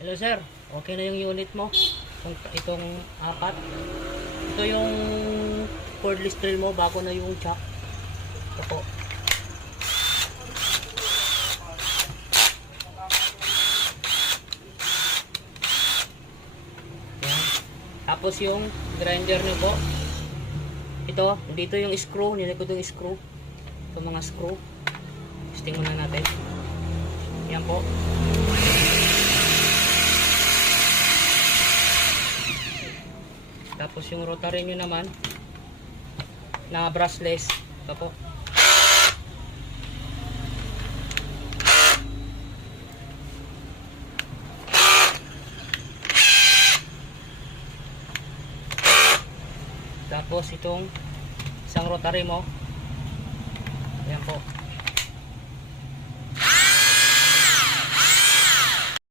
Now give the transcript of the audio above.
Hello sir, okay na yung unit mo? Itong apat. Ito yung cordless drill mo bago na yung chuck. Ito po. Yan. Tapos yung grinder nyo po. Ito, dito yung screw. Nilikod yung screw. Ito mga screw. Testing muna natin. Yan po. Tapos yung rotary nyo naman na brushless. Ito po. Tapos itong isang rotary mo. Ayan po.